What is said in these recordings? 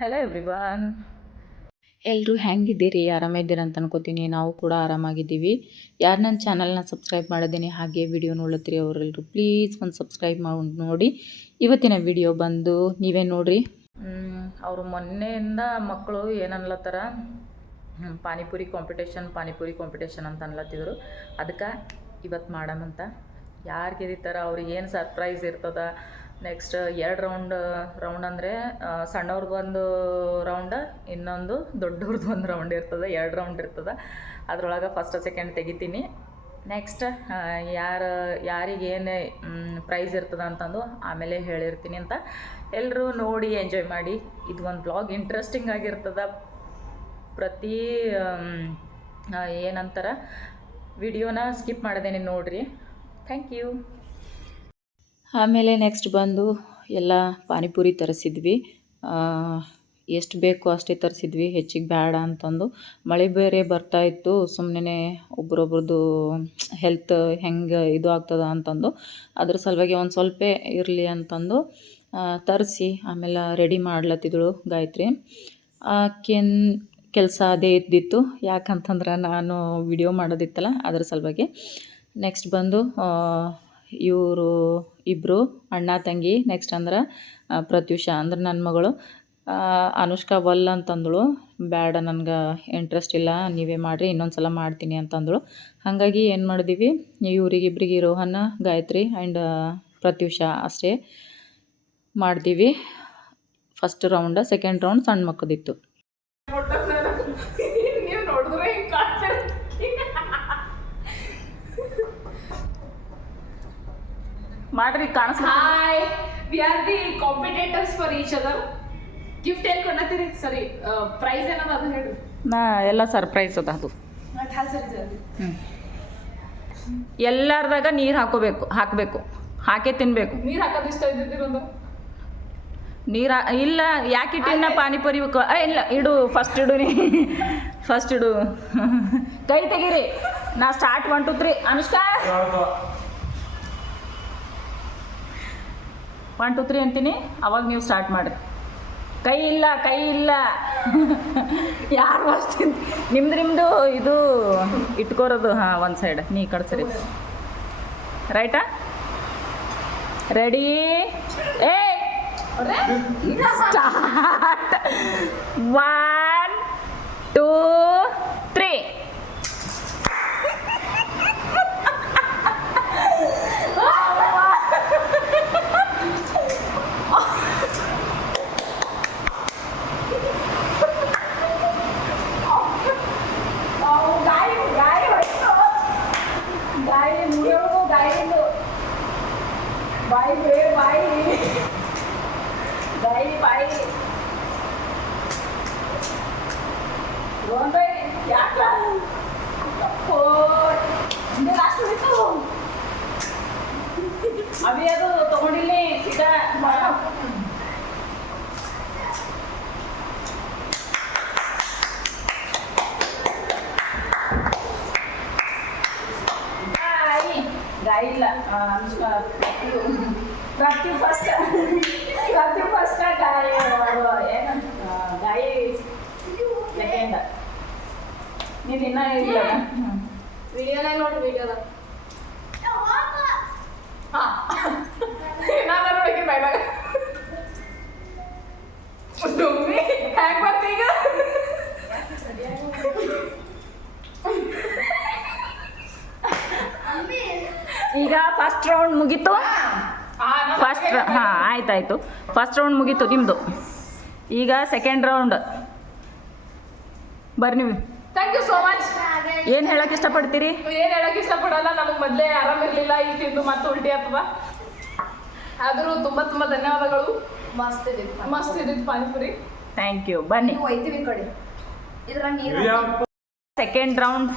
Hello everyone, ಎಲ್ಲರೂ ಹೆಂಗಿದ್ದೀರಿ? ಆರಾಮಿದ್ದೀರಿ ಅಂತ ಅನ್ಕೋತೀನಿ. ನಾವು ಕೂಡ ಆರಾಮಾಗಿದ್ದೀವಿ. ಯಾರು ನನ್ನ ಚಾನಲ್ನ ಸಬ್ಸ್ಕ್ರೈಬ್ ಮಾಡಿದ್ದೀನಿ ಹಾಗೆ ವಿಡಿಯೋ ನೋಡ್ಲತ್ತೀರಿ ಅವರೆಲ್ಲರೂ ಪ್ಲೀಸ್ ಒಂದು ಸಬ್ಸ್ಕ್ರೈಬ್ ಮಾಡಿ ನೋಡಿ. ಇವತ್ತಿನ ವಿಡಿಯೋ ಬಂದು ನೀವೇ ನೋಡ್ರಿ. ಅವರು ಮೊನ್ನೆಯಿಂದ ಮಕ್ಕಳು ಏನನ್ಲತ್ತಾರ, ಪಾನಿಪುರಿ ಕಾಂಪಿಟೇಷನ್ ಅಂತ ಅನ್ಲತ್ತಿದ್ರು. ಅದಕ್ಕೆ ಇವತ್ತು ಮಾಡಮಂತ. ಯಾರು ಗೆದಿತಾರ ಅವ್ರಿಗೆ ಏನು ಸರ್ಪ್ರೈಸ್ ಇರ್ತದ. ನೆಕ್ಸ್ಟ್ 2 ರೌಂಡ್ ಅಂದರೆ ಸಣ್ಣವ್ರದ್ದು ಒಂದು ರೌಂಡ, ಇನ್ನೊಂದು ದೊಡ್ಡವ್ರದ್ದು ಒಂದು ರೌಂಡ್ ಇರ್ತದೆ. 2 ರೌಂಡ್ ಇರ್ತದೆ. ಅದ್ರೊಳಗೆ ಫಸ್ಟ್ ಸೆಕೆಂಡ್ ತೆಗಿತೀನಿ. ನೆಕ್ಸ್ಟ್ ಯಾರಿಗೇನು ಪ್ರೈಸ್ ಇರ್ತದೆ ಅಂತಂದು ಆಮೇಲೆ ಹೇಳಿರ್ತೀನಿ ಅಂತ. ಎಲ್ಲರೂ ನೋಡಿ ಎಂಜಾಯ್ ಮಾಡಿ. ಇದು ಒಂದು ಬ್ಲಾಗ್ ಇಂಟ್ರೆಸ್ಟಿಂಗ್ ಆಗಿರ್ತದೆ. ಪ್ರತಿ ಏನಂತಾರೆ ವಿಡಿಯೋನ ಸ್ಕಿಪ್ ಮಾಡಿದೇನೆ ನೋಡಿರಿ. Thank you. ಆಮೇಲೆ ನೆಕ್ಸ್ಟ್ ಬಂದು ಎಲ್ಲ ಪಾನಿಪುರಿ ತರಿಸಿದ್ವಿ. ಎಷ್ಟು ಬೇಕು ಅಷ್ಟೇ ತರಿಸಿದ್ವಿ, ಹೆಚ್ಚಿಗೆ ಬೇಡ ಅಂತಂದು. ಮಳೆ ಬೇರೆ ಬರ್ತಾಯಿತ್ತು. ಸುಮ್ಮನೆ ಒಬ್ರೊಬ್ರದ್ದು ಹೆಲ್ತ್ ಹೆಂಗೆ ಇದು ಆಗ್ತದ ಅಂತಂದು ಅದ್ರ ಸಲುವಾಗಿ ಒಂದು ಸ್ವಲ್ಪ ಇರಲಿ ಅಂತಂದು ತರಿಸಿ ಆಮೇಲೆ ರೆಡಿ ಮಾಡ್ಲತ್ತಿದ್ದಳು ಗಾಯತ್ರಿ. ಆಕೆನ್ ಕೆಲಸ ಅದೇ ಇದ್ದಿತ್ತು. ಯಾಕಂತಂದ್ರೆ ನಾನು ವಿಡಿಯೋ ಮಾಡೋದಿತ್ತಲ್ಲ ಅದ್ರ ಸಲುವಾಗಿ. ನೆಕ್ಸ್ಟ್ ಬಂದು ಇವರು ಇಬ್ಬರು ಅಣ್ಣ ತಂಗಿ. ನೆಕ್ಸ್ಟ್ ಅಂದ್ರೆ ಪ್ರತ್ಯೂಷಾ ಅಂದ್ರೆ ನನ್ನ ಮಗಳು. ಅನುಷ್ಕಾ ಅಂತಂದಳು, ಬೇಡ ನನಗೆ ಇಂಟ್ರೆಸ್ಟ್ ಇಲ್ಲ, ನೀವೇ ಮಾಡಿರಿ, ಇನ್ನೊಂದು ಸಲ ಮಾಡ್ತೀನಿ ಅಂತಂದಳು. ಹಾಗಾಗಿ ಏನು ಮಾಡಿದ್ದೀವಿ, ಇವರಿಗಿಬ್ರಿಗೆ ರೋಹನ್, ಗಾಯತ್ರಿ ಆ್ಯಂಡ್ ಪ್ರತ್ಯೂಷಾ ಅಷ್ಟೇ ಮಾಡ್ತೀವಿ. First round. ಸೆಕೆಂಡ್ ರೌಂಡ್ ಸಣ್ಣ ಮಕ್ಕದಿತ್ತು. ಮಾಡ್ರಿ ಕಾಣಿಸ್. Hi, we are the competitors for each other. Gift ಏನು ಕೊಡತ್ತೀರಿ? ಸರಿ, ಪ್ರೈಸ್ ಏನದ ಅದು ಹೇಳ್ರಿ. ಎಲ್ಲ ಸರ್ಪ್ರೈಸ್ ಅದ ಅದು. ಎಲ್ಲಾರ್ದಾಗ ನೀರು ಹಾಕಬೇಕು, ಹಾಕೇ ತಿನ್ನಬೇಕು. ನೀರು ಹಾಕೋದು ಇಷ್ಟ ಇದ್ದಿರೋದು? ನೀರು ಇಲ್ಲ. ಯಾಕೆ ಇಟ್ಟಿನ ಪಾನಿಪುರಿ? ಇಲ್ಲ, ಇಡು ಫಸ್ಟ್ ಇಡು. ಫಸ್ಟ್ ಇಡು. ಕೈ ತೆಗೀರಿ. ನಾ ಸ್ಟಾರ್ಟ್ 1 2 3. ಅನುಷ್ಕಾ 1 2 3 ಅಂತೀನಿ, ಅವಾಗ ನೀವು ಸ್ಟಾರ್ಟ್ ಮಾಡಿರಿ. ಕೈ ಇಲ್ಲ ಯಾರು ಅಷ್ಟು ನಿಮ್ದು ಇದು ಇಟ್ಕೋರೋದು. ಹಾಂ, ಒಂದು ಸೈಡ್ ನೀ ಕಡ್ಸರಿ. ರೈಟಾ? ರೆಡಿ? ಸ್ಟಾರ್ಟ್. 1 2 3. ಅಭಿ ಅದು ತಗೊಂಡಿಲ್ಲಿ ಸೀದಾ ಗಾಯಿ ಇಲ್ಲ. ಪ್ರತಿ ಫಸ್ಟ್ ಗಾಯಿ ಏನು ಗಾಯಿ ಸೆಕೆಂಡ್. ನೀನು ಇನ್ನೂ ಇಲ್ಲ ವಿಡಿಯೋನಾಗ ನೋಡಿ. ವಿಡಿಯೋದ ಹಾಂ ನಾನು ನೋಡಕ್ಕೆ ಬೈಬಾಗ ಡುಮ್ಮಿ ಹ್ಯಾಂಗೆ ಬರ್ತೀಗ? ಈಗ ಫಸ್ಟ್ ರೌಂಡ್ ಮುಗೀತು. ಆಯ್ತಾಯ್ತು. ಫಸ್ಟ್ ರೌಂಡ್ ಮುಗೀತು ನಿಮ್ಮದು. ಈಗ ಸೆಕೆಂಡ್ ರೌಂಡ್ ಬರ್ರಿ ನೀವು. Thank you so much. ಏನು ಹೇಳಕ್ಕೆ ಇಷ್ಟಪಡ್ತೀರಿ? ಏನು ಹೇಳಕ್ಕೆ ಇಷ್ಟಪಡಲ್ಲ. ನಮಗೆ ಮೊದಲೇ ಆರಾಮಿರಲಿಲ್ಲ, ಈಗ ತಿಂದು ಮತ್ತೆ ಉಲ್ಟಿ ಆಗ್ತದ. ಆದರೂ ತುಂಬ ಧನ್ಯವಾದಗಳು. ಮಸ್ತ್ ಇದ್ದಿತ್ತು ಪಾನಿಪುರಿ. Thank you. ಬನ್ನಿ ಒಯ್ತೀವಿ ಕಡೆ. ಇದ್ರ ನೀರು ಸೆಕೆಂಡ್ ರೌಂಡ್.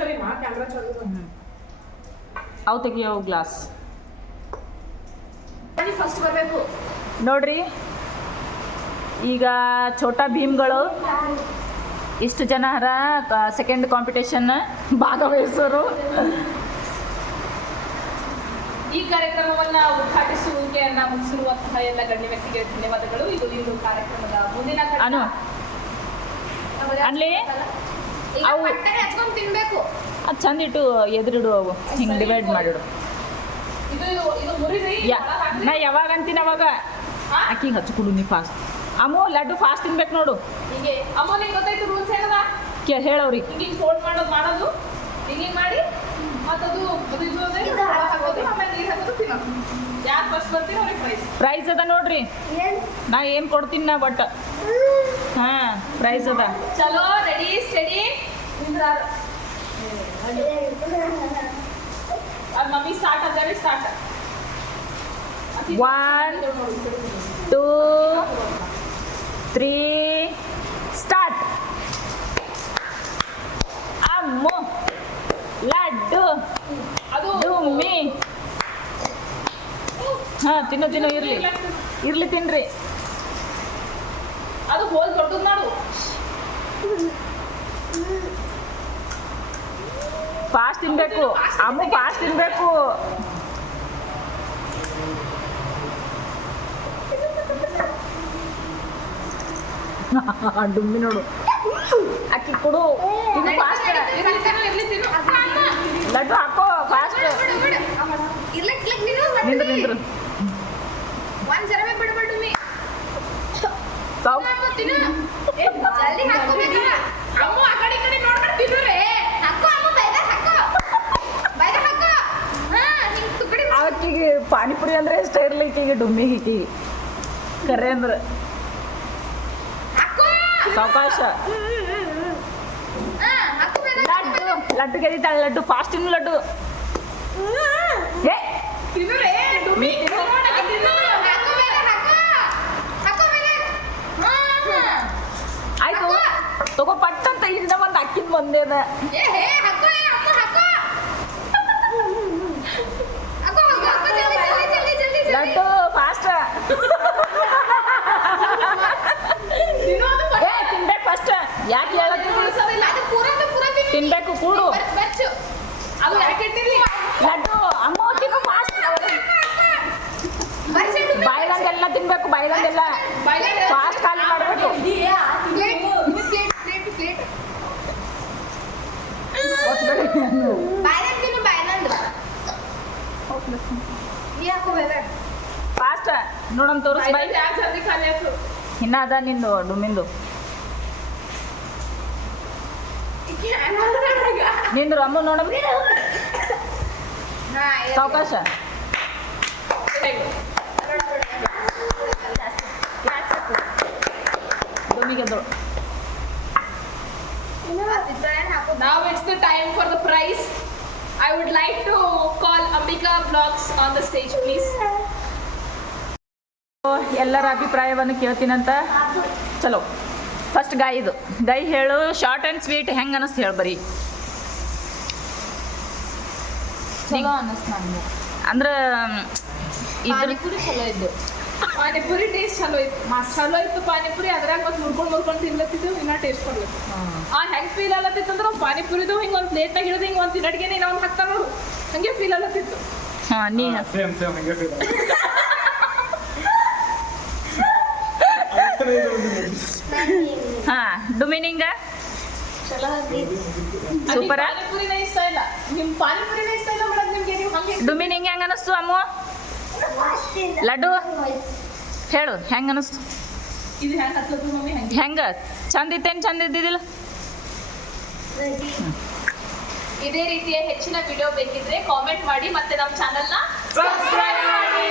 ಸರಿ ಮಾ ಕ್ಯಾಮ್ರಾ ಚಾಲು. ಅವು ತೆಗಿಯೋ ಗ್ಲಾಸ್ ಫಸ್ಟ್ ಬರಬೇಕು ನೋಡ್ರಿ. ಈಗ ಛೋಟಾ ಭೀಮ್ಗಳು ಇಷ್ಟು ಜನ ಹರ ಸೆಕೆಂಡ್ ಕಾಂಪಿಟೇಷನ್ ಭಾಗವಹಿಸೋರು. ಈ ಕಾರ್ಯಕ್ರಮವನ್ನ ಉದ್ಘಾಟಿಸುವಿಕೆಯನ್ನ ಮುಗಿಸಿರುವಂತಹ ಎಲ್ಲ ಗಣ್ಯ ವ್ಯಕ್ತಿಗೆ ಧನ್ಯವಾದಗಳು. ಇದು ಇಂದು ಕಾರ್ಯಕ್ರಮದ ಮುಂದಿನ ಅನು ಅಲ್ಲಿ ಅವು ಹಚ್ಕೊಂಡ್ ತಿನ್ಬೇಕು. ಅದು ಚಂದ ಇಟ್ಟು ಎದುರಿಡು, ಅವು ಹಿಂಗೆ ಡಿವೈಡ್ ಮಾಡಿಡು. ಇದು ಇದು ಮುರಿದ್ರಿ ನಾ ಯಾವಾಗ ಅಂತೀನಿ ಅವಾಗ ಅಕ್ಕಿಗೆ ಹಚ್ಕೊಡು ನೀ ಫಾಸ್ಟ್. ಅಮ್ಮು ಲಡ್ಡು ಫಾಸ್ಟ್ ತಿನ್ಬೇಕು ನೋಡು. ಹೀಗೆ ಅಮ್ಮನಿಗೆ ಗೊತ್ತಾಯ್ತು ರೂಲ್ಸ್ ಏನದ ಹೇಳವ್ರಿಗೆ. ಹಿಂಗೆ ಫೋಲ್ಡ್ ಮಾಡೋದು ಹಿಂಗೆ ಮಾಡಿ ಮತ್ತದು ಹಾಕೋದು ಆಮೇಲೆ ನೀರು ಹಾಕೋದು ತಿನ್ನೋದು. ಯಾರು ಫಸ್ಟ್ ಬರ್ತೀವಿ ಅವ್ರಿಗೆ ಪ್ರೈಸ್ ಅದ ನೋಡ್ರಿ. ನಾ ಏನು ಕೊಡ್ತೀನಿ ನಾ ಬಟ್ ಹಾಂ ಪ್ರೈಸ್ ಅದ. ಚಲೋ ರೆಡಿ ಸ್ಟಡಿ. ಮಮ್ಮಿ ಸ್ಟಾರ್ಟ್ ಅದಾವೆ ಸ್ಟಾರ್ಟ್. 1 2 3 ಸ್ಟಾರ್ಟ್. ಅಮ್ಮು ಲಡ್ಡು ಅದು ಡುಮ್ಮಿ. ಹಾಂ ತಿನ್ನು ಇರ್ಲಿ ತಿನ್ರಿ. ಅದು ಹೋಲ್ ದೊಡ್ಡದು ಮಾಡು. ಫಾಸ್ಟ್ ತಿನ್ಬೇಕು ಅಮ್ಮು, ಫಾಸ್ಟ್ ತಿನ್ಬೇಕು. ಡುಮ್ಮಿ ನೋಡು. ಅಕ್ಕಿ ಕೊಡು. ಇದು ಫಾಸ್ಟ್. ಲಡ್ಡು ಹಾಕೋ ಫಾಸ್ಟ್. ನಿಂದ್ರು ಅವಕ್ಕಿಗೆ ಪಾನಿಪುರಿ ಅಂದ್ರೆ ಇಷ್ಟ ಇರ್ಲಿ, ಈಕಿಗೆ ಡುಮ್ಮಿಗೆ ಈಕಿಗೆ ಕರೆ ಅಂದ್ರೆ ಸಾವಕಾಶ. ಲಡ್ಡು ಗೆದಿತಾಳೆ. ಲಡ್ಡು ಫಾಸ್ಟ್ ತಿನ್ನು ಲಡ್ಡು. ಆಯ್ತು ತಗೋ ಪಟ್ಟಂತ ಇಂದ ಒಂದು ಅಕ್ಕಿನ ಬಂದೇನ. ಲಡ್ಡು ಫಾಸ್ಟ್ ತಿನ್ಬೇಕು ಫಸ್ಟ್. ಯಾಕೆ ಹೇಳಕ್ಕೆ ತಿನ್ಬೇಕು ಕೂಡು. ಲಡ್ಡು ಅಮ್ಮ ತಿನ್ನು ಫಾಸ್ಟ್. ಬಾಯ್ದಂಗೆಲ್ಲ ತಿನ್ಬೇಕು, ಬಾಯ್ದಂಗೆಲ್ಲ ಫಾಸ್ಟ್ ಖಾಲಿ ಮಾಡಬೇಕು. ಫಾಸ್ಟ್ ನೋಡಮ್ ತೋರಿಸ್ ಬಾಯ್. ಇನ್ನ ಅದ ನಿಂದು ಡುಮ್ಮಿಂದು. ನಿಂದ್ರು ಅಮ್ಮ ನೋಡಮ್ ಸಾವಕಾಶ. ಡುಮ್ಮಿಗೆ ಎದ್ದಳು. Now it's the time for the prize. I would like to call Ambika Vlogs on the stage, please. ಎಲ್ಲರ ಅಭಿಪ್ರಾಯವನ್ನು ಕೇಳ್ತೀನಂತ. ಚಲೋ ಫಸ್ಟ್ ಗಾಯಿದು ಗೈ ಹೇಳು. ಶಾರ್ಟ್ ಆ್ಯಂಡ್ ಸ್ವೀಟ್ ಹೆಂಗೆ ಅನ್ನಿಸ್ತು ಹೇಳು. ಬರೀ ಚಲೋ ಅನ್ನಿಸ್ತು ನನಗೆ. ಅಂದ್ರೆ ಪಾನಿಪುರಿ ಚಲೋ ಇದ್ದು. ಪಾನಿಪುರಿ ಟೇಸ್ಟ್ ಚಲೋ ಇತ್ತು. ಚಲೋ ಇತ್ತು ಪಾನಿಪುರಿ. ಅದ್ರಾಗ ಮತ್ತೆ ಮುರ್ಕೊಂಡು ತಿನ್ಲತ್ತಿದ್ದು ಇನ್ನೂ ಟೇಸ್ಟ್ ಕೊಡ್ಲತ್ತು. ಹೆಂಗೆ ಫೀಲ್ ಅಲ್ಲತ್ತಿತ್ತು ಅಂದ್ರೆ ಪಾನಿಪುರಿದು ಹಿಂಗೆ ಒಂದು ಪ್ಲೇಟ್ನಾಗ ಹಿಡಿದು ಹಿಂಗೆ ಒಂದು ತಿನ್ನಡಿಗೆ ನೀನು ಒಂದು ಹಾಕ್ತಾ ನೋಡು, ಹಂಗೆ ಫೀಲ್ ಅಲ್ಲತ್ತಿತ್ತು. ಹಾಂ ನೀ ಹಾಂ ಡುಮಿನಿಂಗ ಸೂಪರ. ಪಾನಿಪುರಿನೇ ಇಷ್ಟ ಇಲ್ಲ. ನಿಮ್ಮ ಪಾನಿಪುರಿನೇ ಇಷ್ಟ ಇಲ್ಲ ಮೇಡಮ್ ನಿಮಗೆ. ನೀವು ಹಂಗೆ ಡುಮಿನಿಂಗ್ ಹೆಂಗೆ ಅನ್ನಿಸ್ತು ಅಮ್ಮು? ಲಡ್ಡು ಹೇಳು ಹೆಂಗೆ ಅನ್ನಿಸ್ತು? ಇದು ಹೆಂಗೆ ಹತ್ತದು ಮಮ್ಮಿ? ಹೆಂಗೆ ಚಂದ ಇತ್ತೇನು? ಚಂದ ಇದ್ದಿದ್ದಿಲ್ಲ? ಇದೇ ರೀತಿಯ ಹೆಚ್ಚಿನ ವಿಡಿಯೋ ಬೇಕಿದ್ರೆ ಕಾಮೆಂಟ್ ಮಾಡಿ ಮತ್ತೆ ನಮ್ಮ ಚಾನೆಲ್ನ ಸಬ್ಸ್ಕ್ರೈಬ್ ಮಾಡಿ.